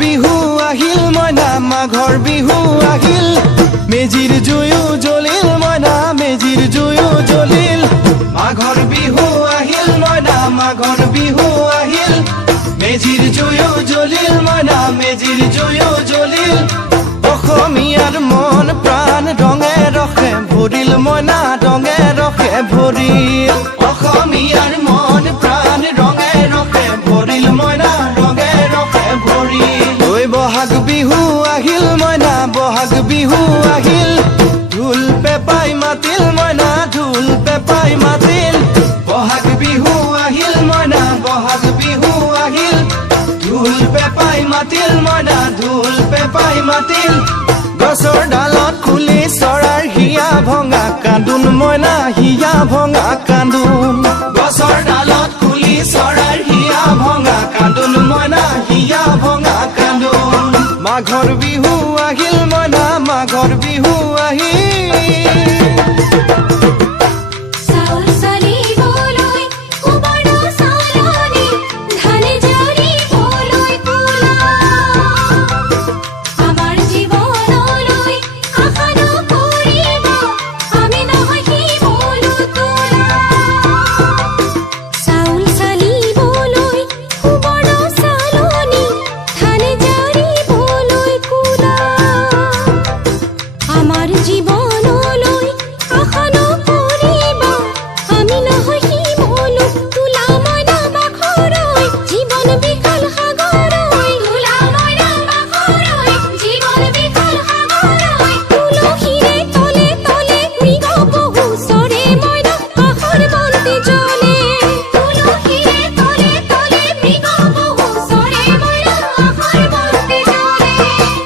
বিহু আহিল মইনা মাঘৰ বিহু আহিল মেজিৰ জুয়ো জ্বলিল মইনা মেজিৰ জুয়ো জ্বলিল মাঘৰ বিহু আহিল মইনা মাঘৰ বিহু আহিল মেজিৰ জুয়ো জ্বলিল মইনা মেজিৰ জুয়ো জ্বলিল অসমীয়াৰ মন প্ৰাণ ৰঙে ৰখে ভৰিল মইনা ৰঙে ৰখে ভৰিল অসমীয়াৰ মন প্ৰাণ ৰঙে ৰখে ভৰিল মইনা ৰঙে ৰখে ভৰিল ঐ বহাগ বিহু আহিল মইনা বহাগ বিহু আহিল ঢোল পেপাই মাতিল মইনা ঢোল পেপাই মাতিল বহাগ বিহু আহিল মইনা বহাগ বিহু আহিল ঢোল পেপাই মাতিল মইনা ঢোল পেপাই মাতিল গছৰ ডালত খুলি চৰাৰ হিয়া ভঙা কান্দোন মইনা হিয়া ভঙা কান্দোন গছৰ ডালত খুলি চৰাৰ হিয়া ভঙা কান্দোন মইনা হিয়া ভঙা কান্দোন মাঘৰ বিহু আহিল মইনা মাঘৰ বিহু আহিল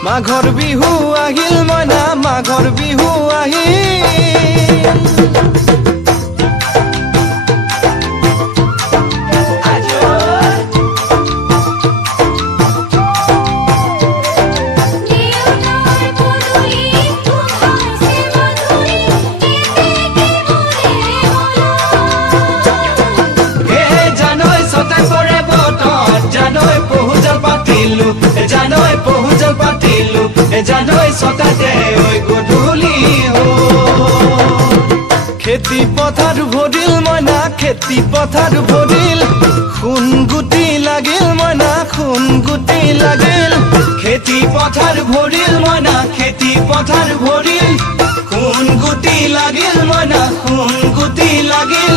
মাঘৰ বিহু আহিল মইনা মাঘৰ বিহু আহিল জানৈ সতাতে ওই গধূলি খেতি পথাৰ ভৰিল মইনা খেতি পথাৰ ভৰিল খুন গুটি লাগিল মইনা খুন গুটি লাগিল খেতি পথাৰ ভৰিল মইনা খেতি পথাৰ ভৰিল খুন গুটি লাগিল মইনা খুন গুটি লাগিল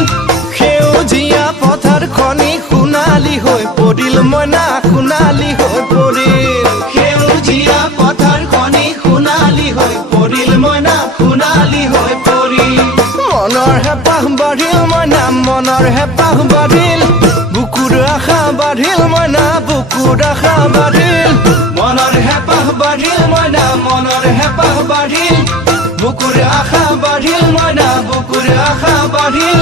সেউজীয়া পথাৰ খনি সোণালী হৈ পৰিল মইনা সোণালী হৈ পৰিল সেউজীয়া পথাৰ খনি সোণালী হৈ পৰিল মইনা সোণালী হৈ পৰিল মনৰ হেঁপাহ বাঢ়িল মইনা মনৰ হেঁপাহ বাঢ়িল বুকুৰ আশা বাঢ়িল মইনা বুকুৰ আশা বাঢ়িল মনৰ হেঁপাহ বাঢ়িল মইনা মনৰ হেঁপাহ বাঢ়িল বুকুৰ আশা বাঢ়িল মইনা বুকুৰ আশা বাঢ়িল